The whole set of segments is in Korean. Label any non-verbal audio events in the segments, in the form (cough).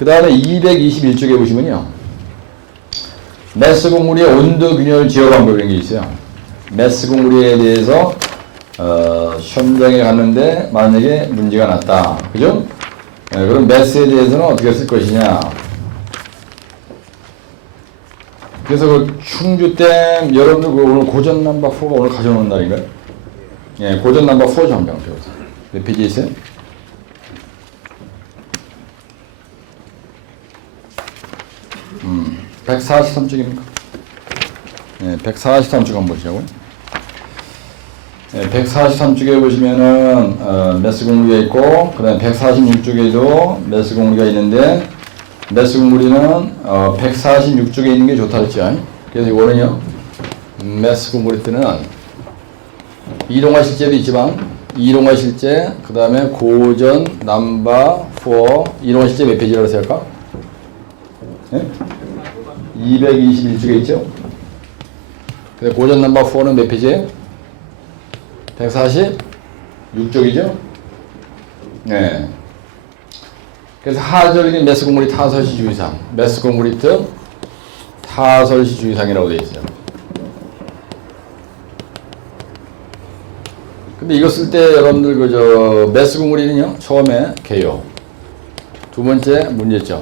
그 다음에 221쪽에 보시면요. 메스 공무리의 온도 균열 제어 방법이라는 게 있어요. 메스 공무리에 대해서 어, 시험장에 갔는데 만약에 문제가 났다. 그죠? 네, 그럼 메스에 대해서는 어떻게 쓸 것이냐. 그래서 그 충주 댐 여러분들 그 오늘 고전 넘버 4가 오늘 가져오는 날인가요? 예, 고전 넘버 4좀 한번 배워보세요. 몇 페이지 있어요? 음, 143쪽입니까? 예, 143쪽 한번 보시자고요. 예, 143쪽에 보시면은 어, 메스 공무리가 있고 그다음에 146쪽에도 메스 공무리가 있는데 메스 공무리는 어, 146쪽에 있는 게 좋다 했죠. 그래서 이거는요. 메스 공무리 때는 이동화 실제도 있지만 이동화 실제 그다음에 고전 남바 4 이동화 실제 몇 페이지라고 생각할까? 예? 221쪽에 있죠? 근데 고전 넘버 4는 몇 페이지예요? 146쪽이죠? 네. 그래서 하절인 메스 공물이 타설시 주의상, 메스 공물이 등 타설시 주의상이라고 되어 있어요. 근데 이거 쓸 때 여러분들 그저 메스 공물이는요 처음에 개요, 두 번째 문제점,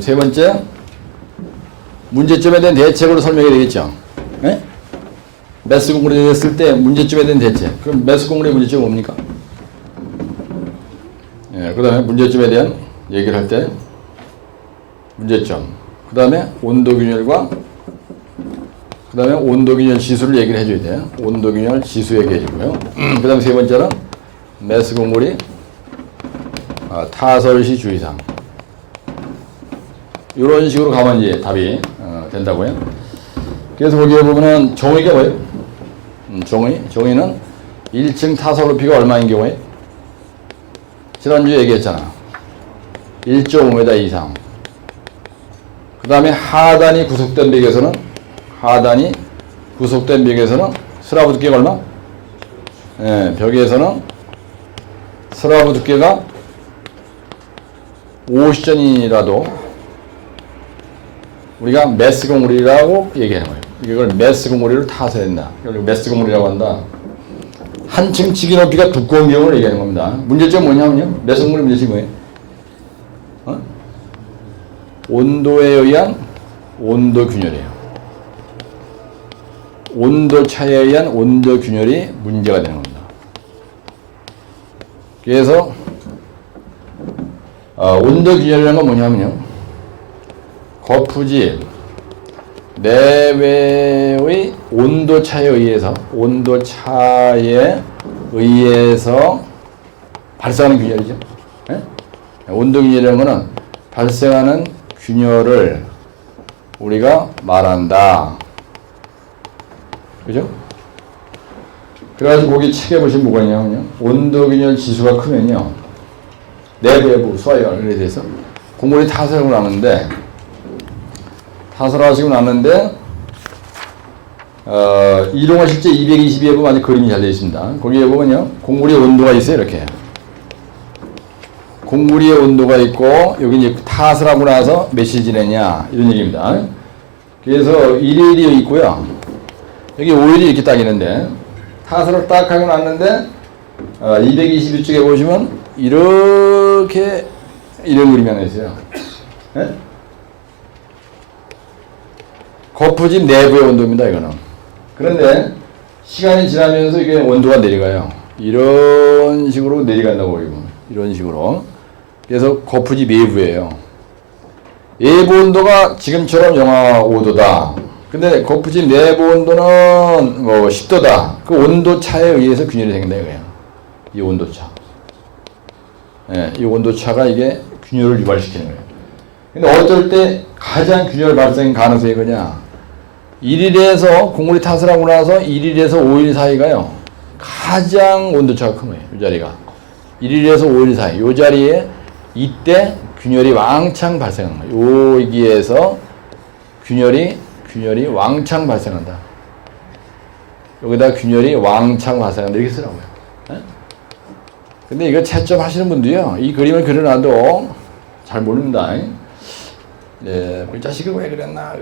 세 번째 문제점에 대한 대책으로 설명이 되겠죠. 네? 매스 공부를 했을 때 문제점에 대한 대책. 그럼 매스 공부의 문제점이 뭡니까? 예, 그 다음에 문제점에 대한 얘기를 할 때 문제점. 그 다음에 온도균열과 그 다음에 온도균열 지수를 얘기를 해줘야 돼요. 온도균열 지수 얘기해주고요. (clears throat) 그 다음에 세 번째는 매스 공물이 아, 타설시 주의상. 이런 식으로 가면 이제 답이 어, 된다고요. 그래서 거기에 보면은 정의가 뭐예요? 음, 정의. 정의는 1층 타설 높이가 얼마인 경우에? 지난주에 얘기했잖아. 1.5m 이상. 그 다음에 하단이 구속된 벽에서는 하단이 구속된 벽에서는 슬라브 두께가 얼마? 예, 벽에서는 슬라브 두께가 50전이라도 우리가 메스 공물이라고 얘기하는 거예요. 이걸 메스 공물을 타서 된다. 이걸 메스 공물이라고 한다. 한 층 치기 높이가 두꺼운 경우를 얘기하는 겁니다. 문제점 뭐냐면요. 메스 공물의 문제점이 뭐예요? 어? 온도에 의한 온도 균열이에요. 온도 차에 의한 온도 균열이 문제가 되는 겁니다. 그래서 어, 온도 균열이라는 건 뭐냐면요. 거푸집 내외의 온도 차에 의해서 온도 차에 의해서 발생하는 균열이죠. 예? 온도 균열이라는 것은 발생하는 균열을 우리가 말한다. 그죠? 그래가지고 거기 책에 보시면 뭐가 있냐면요. 온도 균열 지수가 크면요. 내외부 수화열에 대해서 공물이 타설하고 나는데 타설하시고 나는데 어, 이동화 실제 222에 보면 아주 그림이 잘 되어 있습니다. 거기에 보면요. 공물의 온도가 있어요. 이렇게. 공물의 온도가 있고 여기 이제 타설하고 나서 며칠 지내냐 이런 얘기입니다. 그래서 1일이 있고요. 여기 5일이 이렇게 딱 있는데 타설을 딱 하고 났는데 어, 222쪽에 보시면 이렇게 이런 그림이 하나 있어요. 예? 거푸집 내부의 온도입니다, 이거는. 그런데 시간이 지나면서 이게 온도가 내려가요. 이런 식으로 내려간다고 보이고, 이런 식으로. 그래서 거푸집 내부예요. 내부 온도가 지금처럼 영하 5도다. 근데 거푸집 내부 온도는 뭐 10도다. 그 온도 차에 의해서 균열이 생긴다 이거예요. 이 온도 차. 예, 이 온도 차가 이게 균열을 유발시키는 거예요. 근데 어떨 때 가장 균열 발생 가능성이 뭐냐? 1일에서 공물이 타설하고 나서 1일에서 5일 사이가요. 가장 온도차가 큰 거예요. 이 자리가. 1일에서 5일 사이. 이 자리에 이때 균열이 왕창 발생하는 거예요. 여기에서 균열이 균열이 왕창 발생한다. 여기다 균열이 왕창 발생한다. 이렇게 쓰라고요. 예? 근데 이거 채점 하시는 분도요. 이 그림을 그려놔도 잘 모릅니다. 예, 그 자식은 왜 그랬나.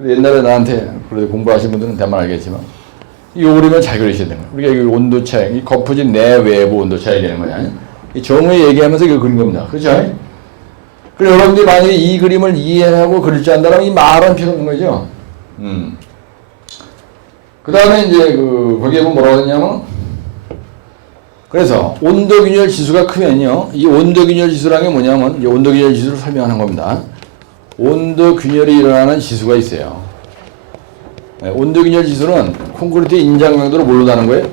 근데 옛날에 나한테 그래도 공부하신 분들은 대만 알겠지만 이 그림을 잘 그리셔야 되는 거야. 우리가 이 온도 차이, 이 거푸진 내 외부 온도 차이 되는 거야. 이 정의 얘기하면서 이거 그린 겁니다. 그렇죠? 그리고 여러분들이 만약에 이 그림을 이해하고 그릴 줄 안다면 이 말은 필요 없는 거죠. 음. 그 다음에 이제 그, 거기에 보면 뭐라고 했냐면, 그래서 온도 균열 지수가 크면요. 이 온도 균열 지수라는 게 뭐냐면, 이 온도 균열 지수를 설명하는 겁니다. 온도 균열이 일어나는 지수가 있어요. 네, 온도 균열 지수는 콘크리트 인장 강도를 뭘로 나는 거예요?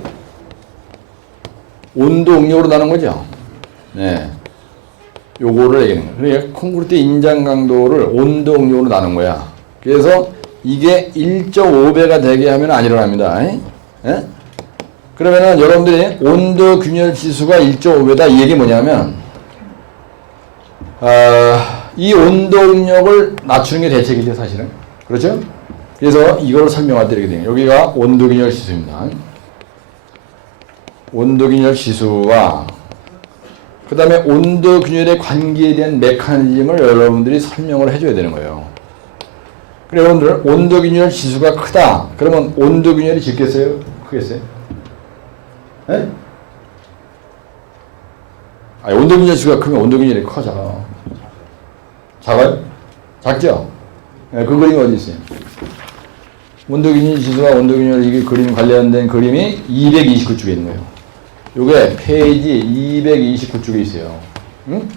온도 응력으로 나는 거죠. 네. 요거를 얘기하는 거예요. 그러니까 콘크리트 인장 강도를 온도 응력으로 나눈 거야. 그래서 이게 1.5배가 되게 하면 안 일어납니다. 에? 에? 그러면은 여러분들이 온도 균열 지수가 1.5배다 이 얘기 뭐냐면 아, 이 온도 응력을 낮추는 게 대책이죠 사실은 그렇죠? 그래서 이걸 이렇게 돼요. 여기가 온도 균열 지수입니다. 온도 균열 지수와 그 다음에 온도 균열의 관계에 대한 메커니즘을 여러분들이 설명을 해줘야 되는 거예요. 그래 여러분들 온도 균열 지수가 크다. 그러면 온도 균열이 적겠어요? 크겠어요? 예? 아니 온도 균열 지수가 크면 온도 균열이 커져. 작아요? 작죠? 예, 그 그림이 어디 있어요? 온도 균열 지수와 온도 균열 이게 그림 관련된 그림이 229쪽에 있는 거예요. 요게 페이지 229쪽에 있어요. 응?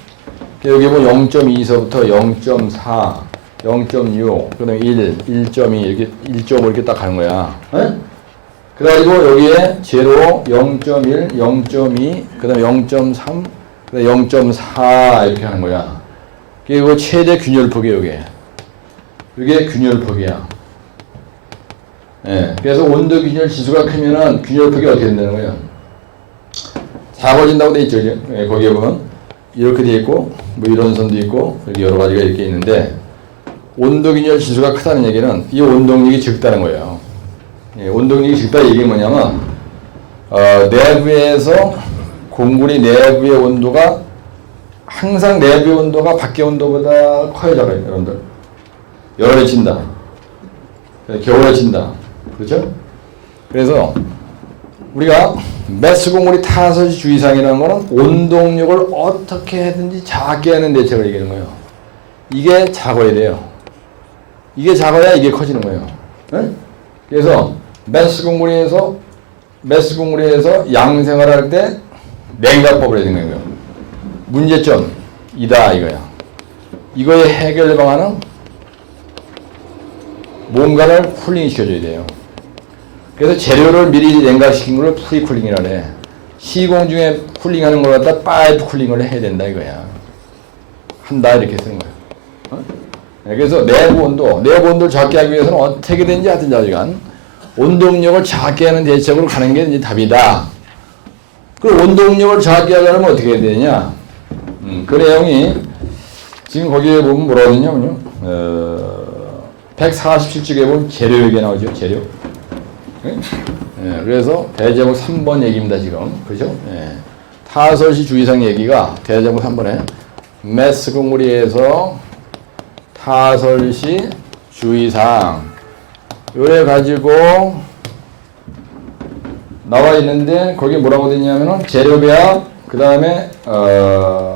여기 보면 0.2서부터 0.4, 0.6, 그 다음에 1, 1.2 이렇게 1.5 이렇게 딱 가는 거야. 응? 그래가지고 여기에 제로 0.1, 0.2, 그 다음에 0.3, 그 다음에 0.4 이렇게 하는 거야. 그리고 최대 균열폭이 요게. 이게 균열폭이야. 예. 그래서 온도 균열 지수가 크면은 균열폭이 어떻게 된다는 거예요? 작아진다고 돼 있죠. 예, 거기에 보면 이렇게 돼 있고 뭐 이런 선도 있고 여기 여러 가지가 이렇게 있는데 온도 균열 지수가 크다는 얘기는 이 온동력이 적다는 거예요. 예, 온동력이 적다 얘기 뭐냐면 어, 내부에서 공구리 내부의 온도가 항상 내부의 온도가 밖의 온도보다 작아요, 여러분들. 열흘에 친다. 겨울에 친다. 그렇죠? 그래서 우리가 매스공물이 타설 주의사항이라는 거는 온동력을 어떻게 해든지 작게 하는 대책을 얘기하는 거예요. 이게 작아야 돼요. 이게 작아야 이게 커지는 거예요. 네? 그래서 매스공물에서 매스공물에서 양생활 할때 냉각법을 해야 되는 거예요. 문제점 이다 이거야. 이거의 해결 방안은 뭔가를 쿨링 시켜줘야 돼요. 그래서 재료를 미리 냉각시킨 걸 프리쿨링이라 해. 시공 중에 쿨링하는 걸 갖다 파이프 쿨링을 해야 된다 이거야. 한다 이렇게 쓰는 거야. 어? 네, 그래서 내부 온도, 내부 온도를 작게 하기 위해서는 어떻게 되는지 하든지 하지간 온동력을 작게 하는 대책으로 가는 게 이제 답이다. 그 온동력을 작게 하려면 어떻게 해야 되냐? 음, 그 내용이 지금 거기에 보면 뭐라고 되냐면요. 어, 147쪽에 보면 재료 얘기 나오죠. 재료. 예? 예, 그래서 대제목 3번 얘기입니다, 지금. 그죠? 예. 타설시 주의사항 얘기가 대제목 3번에 매스 공무리에서 타설시 주의사항 요래 가지고 나와 있는데 거기 뭐라고 되냐면은 재료배합 그 다음에 어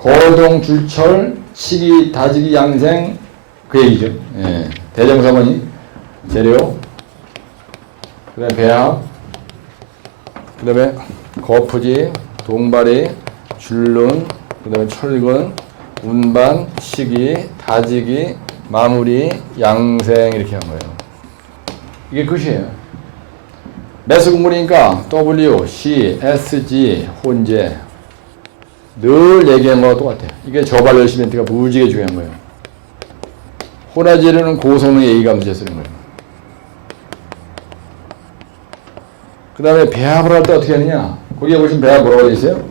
거동 줄철 치기 다지기 양생 그 얘기죠. 예. 대정사번이 재료 그 다음에 배합, 그 다음에 거푸지, 동바리, 줄눈, 그 다음에 철근, 운반, 시기, 다지기, 마무리, 양생 이렇게 한 거예요. 이게 끝이에요. 매수 공물이니까 W, C, S, G, 혼재 늘 얘기한 거와 똑같아요. 이게 저발 열시 멘트가 무지개 중요한 거예요. 호라지르는 고성능 얘기가면서 쓰는 거예요. 그 다음에 배합을 할 때 어떻게 하느냐. 거기에 보시면 배합 뭐라고 되어 있어요?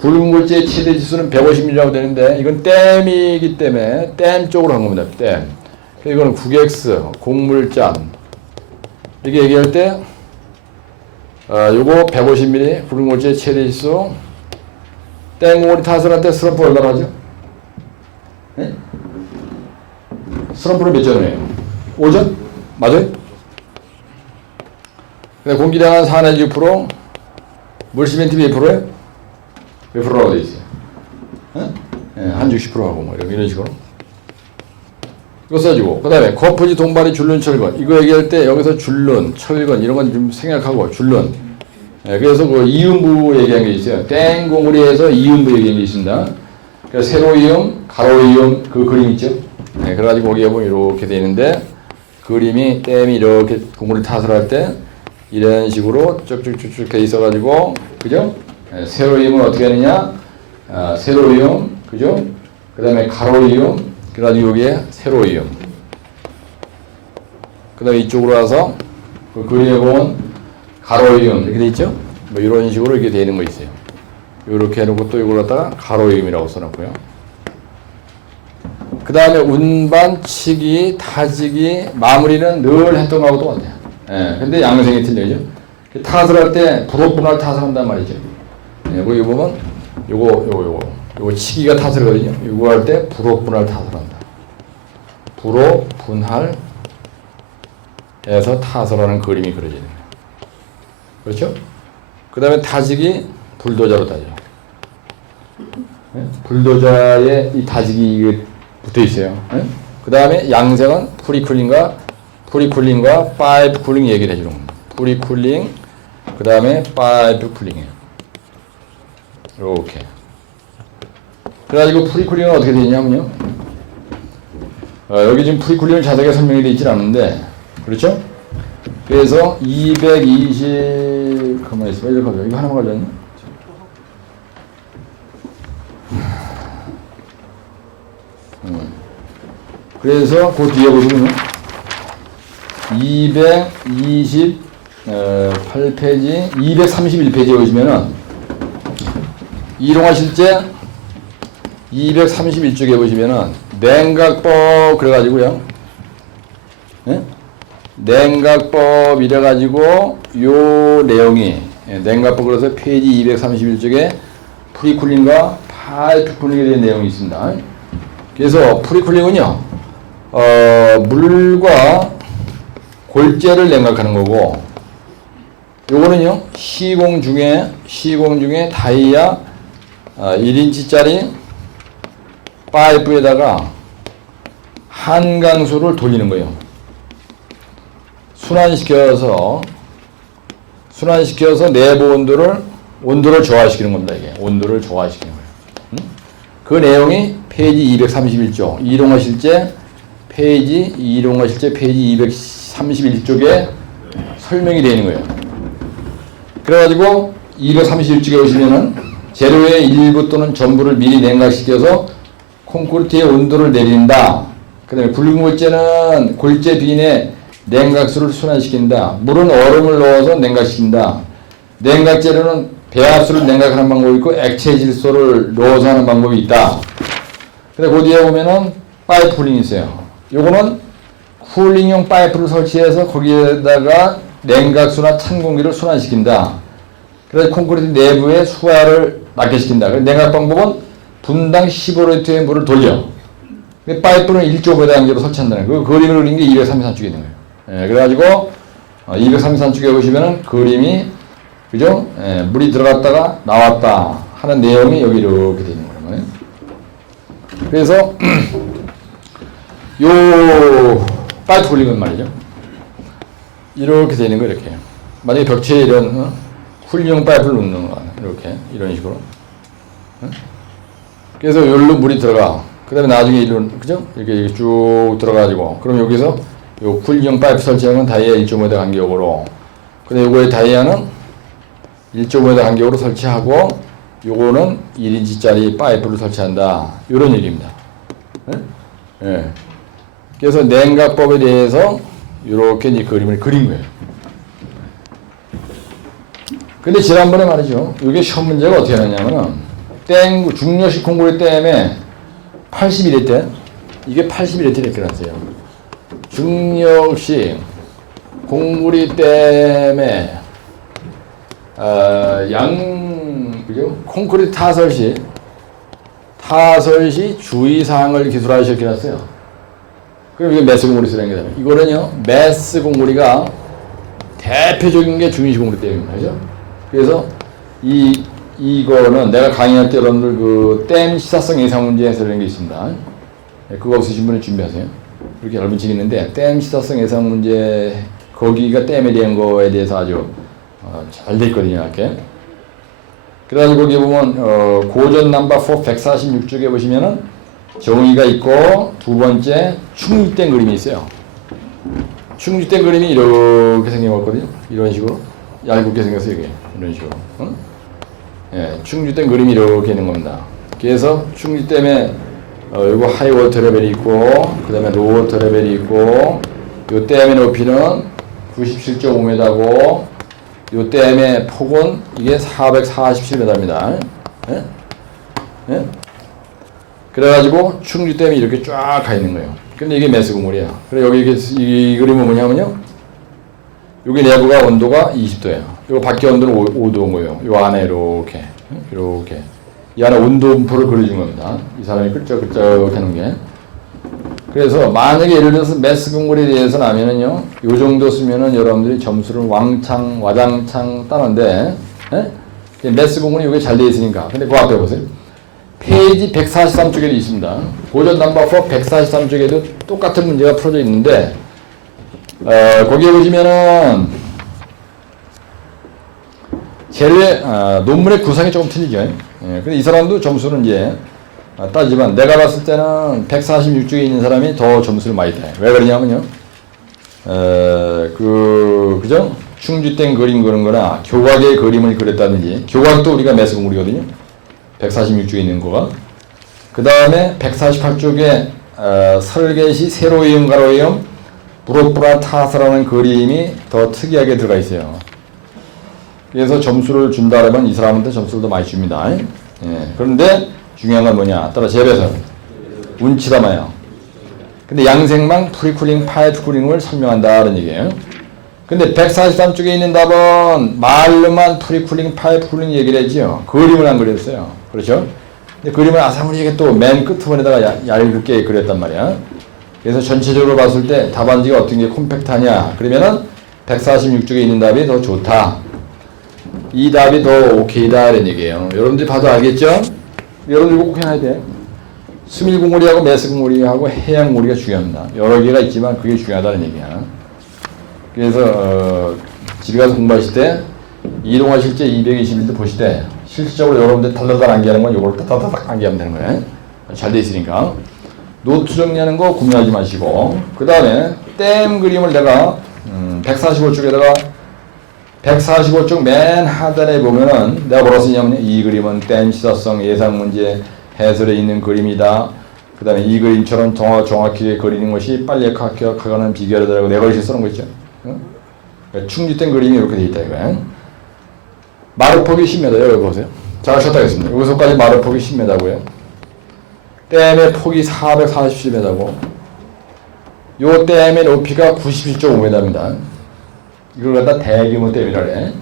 굵은 물질의 최대 지수는 150mm라고 되는데 이건 댐이기 때문에 댐 쪽으로 한 겁니다. 댐. 이거는 9x, 곡물점. 이렇게 얘기할 때 어, 요거 150mm 굵은 물질의 최대 지수 때 슬럼프 얼마나 하죠? 네? 슬럼프는 몇 전이에요? 5전? 맞아요? 근데 공기량은 4 내지 6%, 물 시멘트 몇 프로예요? 몇 프로라고 돼 있어요? 예? 예, 한 60%하고 뭐 이런 식으로. 이거 써주고 그 다음에 거푸지 동발이 줄눈 철근 이거 얘기할 때 여기서 줄눈 철근 이런 건 좀 생각하고 줄눈 예, 그래서 그 이음부 얘기한 게 있어요. 땡공우리에서 이음부 얘기한 게 있습니다. 그래서 세로 이음 가로 이음 그 그림 있죠. 예, 그래가지고 거기에 보면 이렇게 돼 있는데 그림이 댐이 이렇게 공우리 탓을 할 때 이런 식으로 쭉쭉쭉쭉 돼 있어가지고 그죠? 예, 세로 이음은 어떻게 하느냐? 아, 세로 이음 그죠? 그 다음에 가로 이음 그래가지고 여기에 세로 이음. 그 다음에 이쪽으로 와서 그 그림에 보면 가로 이음 이렇게 돼 있죠? 뭐 이런 식으로 이렇게 되는 거 있어요. 이렇게 해놓고 또 이걸 갖다가 가로 이음이라고 써놨고요. 그 다음에 운반, 치기, 다지기, 마무리는 늘 했던 거하고 똑같아요. 예, 근데 양생이 틀려죠. 그 탓을 할때 부록분할 탓을 한단 말이죠. 예, 여기 보면 요거, 요거, 요거. 요거 치기가 탓을 거든요. 이거 할 때 불호 분할 탓을 한다. 불호 분할 에서 탓을 하는 그림이 그려지는 거예요. 그렇죠? 그 다음에 다지기 불도저로 다져. 네? 불도저에 이 다지기 붙어 있어요. 네? 그 다음에 양생은 프리쿨링과 프리쿨링과 파이프 쿨링 얘기를 해주는 겁니다. 프리쿨링, 그 다음에 파이프 쿨링이에요. 이렇게. 그래가지고 프리쿨링은 어떻게 되냐면요. 어, 여기 지금 프리쿨링은 자세하게 설명이 되어 있진 않은데, 그렇죠? 그래서 220, 가만히 있어봐. 이렇게 하죠. 이거 하나만? 음. 그래서 그 뒤에 보시면요. 228페이지, 231페이지에 보시면은, 이동화 실제 231쪽에 보시면은 냉각법 그래가지고요. 네? 냉각법 이래 가지고 요 내용이 예, 냉각법 그래서 페이지 231쪽에 프리쿨링과 파이프 쿨링에 대한 내용이 있습니다. 그래서 프리쿨링은요, 어, 물과 골재를 냉각하는 거고, 요거는요, 시공 중에, 시공 중에 다이아 어, 1인치짜리 파이프에다가 한강수를 돌리는 거예요. 순환시켜서 순환시켜서 내부 온도를 온도를 저하시키는 겁니다. 이게 온도를 저하시키는 거예요. 음? 그 내용이 페이지 231쪽 이동화 실제 페이지 이동화 실제 페이지 231쪽에 설명이 되는 거예요. 그래가지고 231쪽에 보시면은 재료의 일부 또는 전부를 미리 냉각시켜서 콘크리트의 온도를 내린다. 그 다음에 굵은 골재는 골재 비인에 냉각수를 순환시킨다. 물은 얼음을 넣어서 냉각시킨다. 냉각 재료는 배합수를 냉각하는 방법이 있고 액체 질소를 넣어서 하는 방법이 있다. 근데 그 뒤에 보면은 파이프 쿨링이 있어요. 요거는 쿨링용 파이프를 설치해서 거기에다가 냉각수나 찬 공기를 순환시킨다. 그래서 콘크리트 내부의 수화를 낮게 시킨다. 냉각 방법은 분당 15리터의 물을 돌려. 파이프는 1.5m 간격으로 설치한다는 그 그림을 그린 게 233쪽에 있는 거예요. 예, 그래가지고 233쪽에 보시면은 그림이 그죠? 예, 물이 들어갔다가 나왔다 하는 내용이 여기 이렇게 되는 거예요. 그래서 (clears throat) 요 파이프 굴리는 말이죠. 이렇게 되는 거 이렇게. 만약에 벽체에 이런 어? 훌륭 파이프를 놓는 거 이렇게 이런 식으로. 어? 그래서 여기로 물이 들어가. 그 다음에 나중에 이로, 그죠? 이렇게 쭉 들어가지고. 그럼 여기서 요 쿨형 파이프 설치하면 다이아 1.5대 간격으로. 근데 요거의 다이아는 1.5대 간격으로 설치하고, 요거는 1인치짜리 파이프를 설치한다. 요런 얘기입니다. 예? 예. 그래서 냉각법에 대해서 이렇게 이제 그림을 그린 거예요. 근데 지난번에 말이죠. 이게 시험 문제가 어떻게 나냐면은, 땡, 중요시 콩고리 댐에 81회 때, 이게 81회 때 이렇게 났어요. 중력시 공구리 댐에, 어, 양, 그죠? 콘크리트 타설 시 타설 시 주의사항을 기술하셨긴 했어요. 그럼 이게 매스 공구리 쓰라는 게 되면 이거는요 매스 공구리가 대표적인 게 중위시 공구리 때문입니다. 그죠? 그래서 이 이거는 내가 강의할 때 여러분들 그 댐 시사성 예상 문제 해설이라는 게 있습니다. 네, 그거 없으신 분은 준비하세요. 이렇게 얇은 책이 있는데 댐 시사성 예상 문제 거기가 댐에 대한 거에 대해서 아주 어, 잘돼 있거든요. 이렇게. 그래가지고 거기 보면 어, 고전 넘버 4 146쪽에 보시면은 정의가 있고 두 번째 충립된 그림이 있어요. 충립된 그림이 이렇게 생겨왔거든요. 이런 식으로 얇게 생겼어요. 이게 이런 식으로. 응? 예, 충립된 그림이 이렇게 있는 겁니다. 그래서 충립댐에 어, 요거 하이 워터 레벨이 있고 그 다음에 로워터 레벨이 있고 요 댐의 높이는 97.5m고 요 댐의 폭은 이게 447m입니다. 예? 예? 그래가지고 충주댐이 이렇게 쫙 가 있는 거예요. 근데 이게 매스 국물이야. 그래 여기 이게 이 그림은 뭐냐면요. 여기 내부가 온도가 20도예요. 이거 밖에 온도는 5, 도인 거예요. 요 안에 이렇게 이렇게 이 안에 온도 분포를 그려준 겁니다. 이 사람이 끌적끌적 하는 게. 그래서 만약에 예를 들어서 매스 국물에 대해서 나면은요, 요 정도 쓰면은 여러분들이 점수를 왕창 와장창 따는데, 예? 매스 국물이 이게 잘 돼 있으니까. 근데 그 앞에 보세요. 페이지 143쪽에도 있습니다. 고전 넘버 4 143쪽에도 똑같은 문제가 풀어져 있는데 어, 거기에 보시면은 제일 어, 논문의 구성이 조금 틀리죠. 예, 근데 이 사람도 점수는 이제 어, 따지만 내가 봤을 때는 146쪽에 있는 사람이 더 점수를 많이 따요. 왜 그러냐면요. 어, 그 그죠? 충주땡 그림 그런 거나 교각의 그림을 그렸다든지 교각도 우리가 매스공물이거든요. 146쪽에 있는 거가. 그 다음에 148쪽에 어, 설계시 세로이음 가로이음 브로프라 타스라는 그림이 더 특이하게 들어가 있어요. 그래서 점수를 준다면 이 사람한테 점수를 더 많이 줍니다. 예. 그런데 중요한 건 뭐냐? 따라 재배선. 운치다 마요. 근데 양생망 프리쿨링 파이프 쿨링을 설명한다는 얘기예요. 근데 143쪽에 있는 답은 말로만 프리쿨링 파이프 쿨링 얘기를 했지요. 그림을 안 그렸어요. 그렇죠? 근데 그림을 아사무리게 또 맨 끝부분에다가 야- 얇게 그렸단 말이야. 그래서 전체적으로 봤을 때 답안지가 어떤 게 콤팩트하냐? 그러면은 146쪽에 있는 답이 더 좋다. 이 답이 더 오케이다. 이런 얘기예요. 여러분들이 봐도 알겠죠? 여러분들 꼭 해야 돼. 수밀공고리하고 매스공고리하고 해양공고리가 중요합니다. 여러 개가 있지만 그게 중요하다는 얘기야. 그래서 어, 집에 가서 공부하실 때 이동화 실제 221도 보실 때 실질적으로 여러분들 달달달 암기하는 건 이걸 따다닥 암기하면 되는 거예요. 잘 돼 있으니까. 노트 정리하는 거 고민하지 마시고 그 다음에 댐 그림을 내가 음, 145쪽에다가 145쪽 맨 하단에 보면은 내가 뭐라 쓰냐면 이 그림은 댐 시사성 예상 문제 해설에 있는 그림이다. 그 다음에 이 그림처럼 정확, 정확하게 그리는 것이 빨리 합격하거나 비교하더라고 내가 글씨 쓰는 거 있죠. 응? 그러니까 충지된 그림이 이렇게 돼 있다 이거야. 마루폭이 10m예요. 여기 보세요. 자, 쉬었다 하겠습니다. 여기서까지 마루폭이 10m고요. 댐의 폭이 447m고 요 댐의 높이가 91.5m입니다. 이걸 갖다 대규모 댐이라 그래.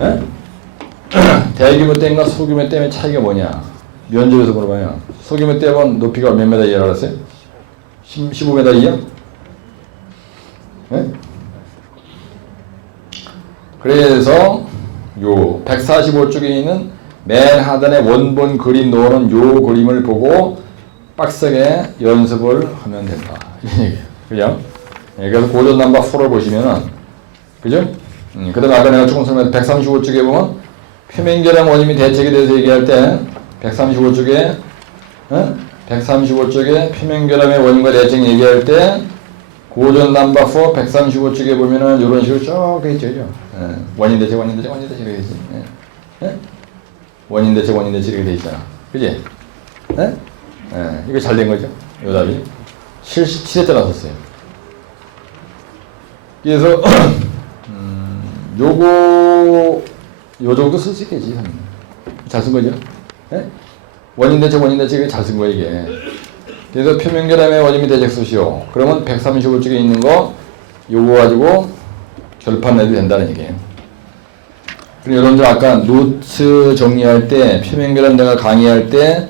예? (clears throat) 대규모 댐과 소규모 댐의 차이가 뭐냐? 면접에서 물어봐요. 소규모 댐은 높이가 몇 m 이하라 그랬어요? 10, 15m 이하? 예? 그래서 요 145쪽에 있는 맨 하단에 원본 그림 놓는 요 그림을 보고 빡세게 연습을 하면 된다. (laughs) 그죠? 예, 그래서 고전 넘버 4를 보시면은 그죠? 음, 그 다음에 아까 내가 조금 설명한 135쪽에 보면 표면결함 원인이 대책에 대해서 얘기할 때 135쪽에 어? 135쪽에 표면결함의 원인과 대책 얘기할 때 고전 넘버 4 135쪽에 보면은 이런 식으로 쭉 있죠. 예, 원인 대책 원인 대책 원인 대책 이렇게 있지. 예? 예? 원인 대책 원인 대책 이렇게 돼 있잖아. 그지? 예? 예, 이거 잘 된 거죠? 요 답이. 77회 나섰어요. 그래서 음, 요거 요 정도 쓸 수 있겠지. 잘 쓴 거죠? 예? 원인 대책 원인 대책이 잘 쓴 거야 이게. 그래서 표면결함의 원인이 대책 쓰시오. 그러면 135쪽에 있는 거 요거 가지고 결판 내도 된다는 얘기예요. 그리고 여러분들 아까 노트 정리할 때 표면결은 내가 강의할 때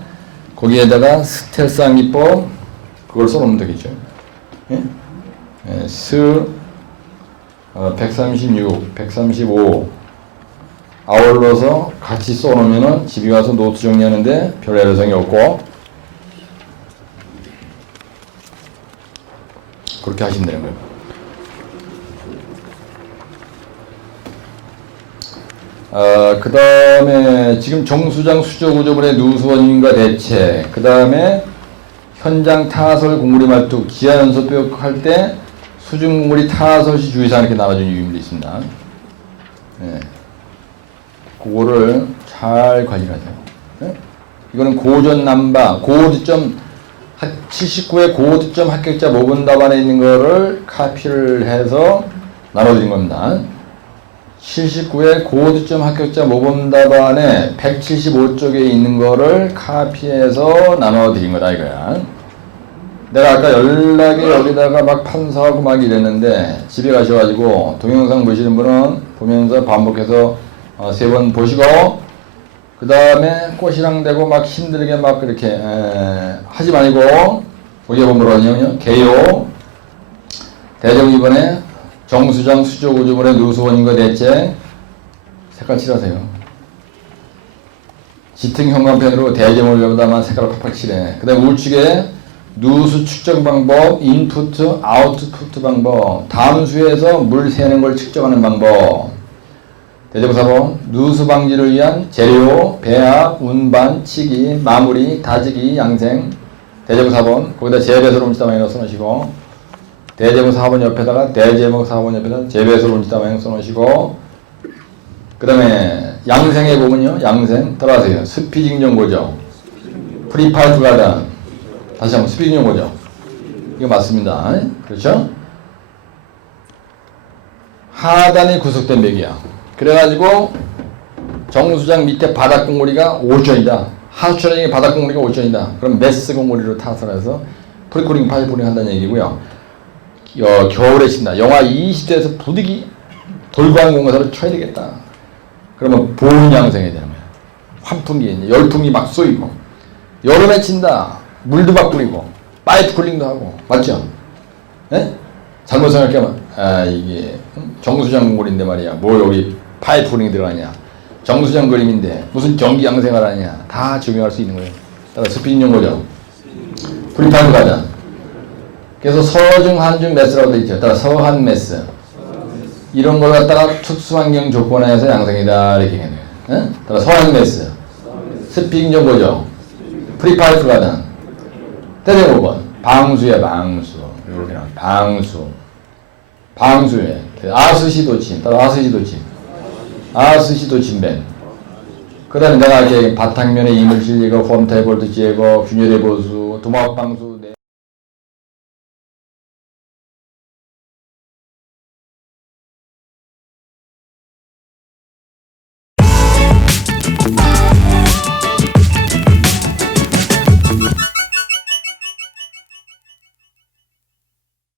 거기에다가 스텔스한 기법 그걸 써놓으면 되겠죠. 예? 예, 스 어, 136, 135 아울러서 같이 써놓으면은 집에 가서 노트 정리하는데 별 애로사항이 없고. 그렇게 하시면 되는 거예요. 어, 그 다음에 지금 정수장 수조구조분의 누수원인과 대책, 그 다음에 현장 타설 공무리 말뚝, 기하 연소 뼈할 때 수중 공무리 타설 시 주의사항 이렇게 나눠진 유의물이 있습니다. 네. 그거를 잘 관리하세요. 네? 이거는 고전 남바, 고득점 79회 고득점 합격자 모분 답안에 있는 거를 카피를 해서 나눠드린 겁니다. 79회 고득점 합격자 모범 답안에 175쪽에 있는 거를 카피해서 나눠드린 거다 이거야. 내가 아까 연락이 여기다가 막 판사하고 막 이랬는데 집에 가셔가지고 동영상 보시는 분은 보면서 반복해서 어, 세 번 보시고 그 다음에 꽃이랑 대고 막 힘들게 막 그렇게 에, 하지 말고 거기에 보면 뭐라냐면요 개요 대정 이번에 정수장 수조구조물의 누수원인과 대책 색깔 칠하세요. 짙은 형광펜으로 여기다만 색깔을 팍팍 칠해. 그 다음에 우측에 누수 측정 방법, 인푸트, 아웃푸트 방법, 담수에서 물 새는 걸 측정하는 방법. 대제부 4번 누수 방지를 위한 재료, 배합, 운반, 치기, 마무리, 다지기, 양생. 대제부 4번 거기다 재배설 음치다 마이너스 넣으시고. 대제목 4번 옆에다가 대제목 4번 옆에다 재배설 음치다 마이너스 넣으시고. 그 다음에 양생에 보면요? 양생. 따라하세요. 스피징 정보죠 프리파이트 가단 다시 한번 스피징 정보죠 이거 맞습니다 그렇죠 하단이 구속된 벽이야 그래가지고 정수장 밑에 바닥 공무리가 5천이다. 하수처장이 바닥 공무리가 5천이다. 그럼 메스 공무리로 타설해서 프리쿠링 파이프링 한다는 얘기고요. 어, 겨울에 친다. 영하 20도에서 부득이 돌광 공사를 쳐야 되겠다. 그러면 보온 양생이 되는 거야. 환풍기, 열풍이 막 쏘이고. 여름에 친다. 물도 막 뿌리고 파이프 쿨링도 하고. 맞죠? 네? 잘못 생각하면 아 이게 정수장 물인데 말이야. 뭘 여기 파이프 쿨링 들어가냐. 정수장 그림인데 무슨 전기 양생활 하냐. 다 적용할 수 있는 거예요. 따라 스피닝 용어죠 프리타임 가자. 그래서 서중 한중 매스라고 되어 있죠. 따라 서한 매스. 이런 걸 갖다가 특수환경 조건에서 양성이다. 이렇게 얘기해요. 예? 따라 서한 매스. 스피닝 정보죠. 프리파이프 가든. 405번. 방수의 방수. 이렇게 나 방수. 방수예. 아스시도침. 따라 아스시도침. 아스시도침벤. 그 다음에 내가 이제 바탕면에 이물질 제거, 폼 테이블도 제거, 균열의 보수, 도막방수.